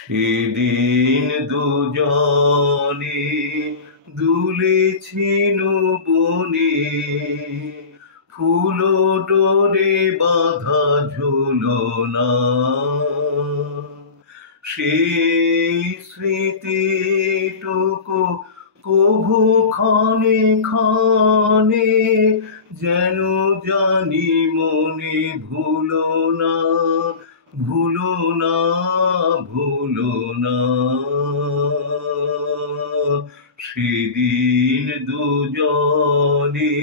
সেদিন দুজনে দুলেছিল বনে, ফুল ডোরে বাঁধা ঝুলনা। সেই স্মৃতিটুকু কভু ক্ষণে ক্ষণে যেন জানি মনে ভুলো না, ভুলো না, ভুলো না। সেদিন দুজনে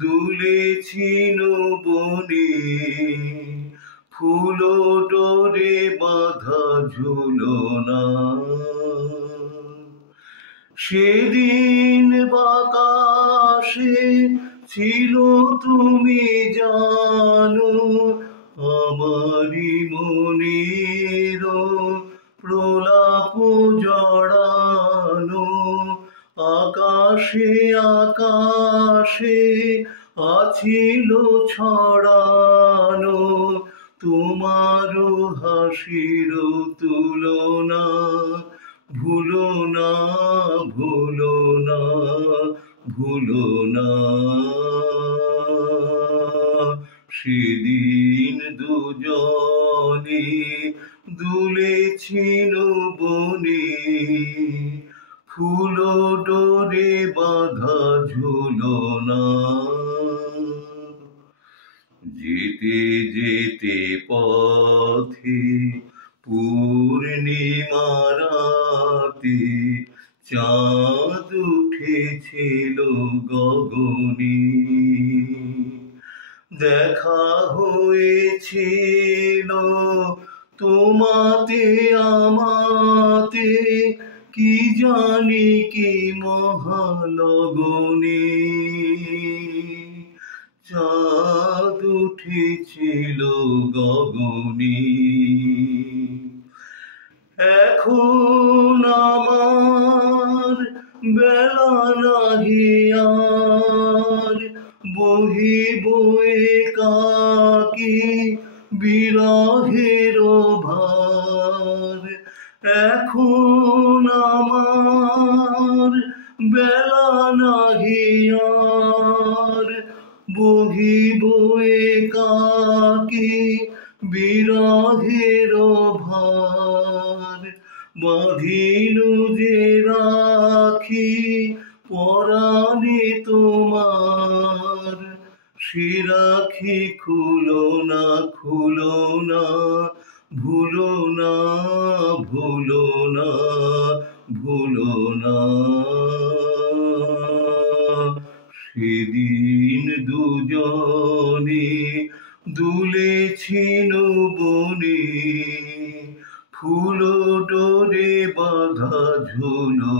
দুলেছিল বনে, ফুল ডোরে বাঁধা ঝুলনা। সেদিন বাতাসে ছিল তুমি জানো, আমারি মনের প্রলাপ জড়ানো। আকাশে আকাশে আছিল ছড়ানো তোমার হাসির তুলনা। ভুলো না, ভুলো না, ভুলো না। সেদিন দুজনে দুলেছিল বনে, ফুল ডোরে বাঁধা ঝুলনা। যেতে যেতে পথে পূর্ণিমা রাতে চাঁদ উঠেছিল গগনে। দেখা হয়েছিল তোমাতে আমাতে, কি জানি কি মহালগনে। চাঁদ উঠেছিল গগনে। এখন আমার বেলা নাহি আর, বহিব একাকী বিরহের ভার। এখন আমার বেলা নাহি আর, বহিব একাকী বিরহের ভার। বাঁধিনু যে রাখি পরাণে তোমার, সে রাখি খুলো না, খুলো না, ভুলো না, ভুলো না, ভুলো না। সেদিন দুজনে দুলেছিল বনে, ফুল ডোরে বাঁধা ঝুলনা।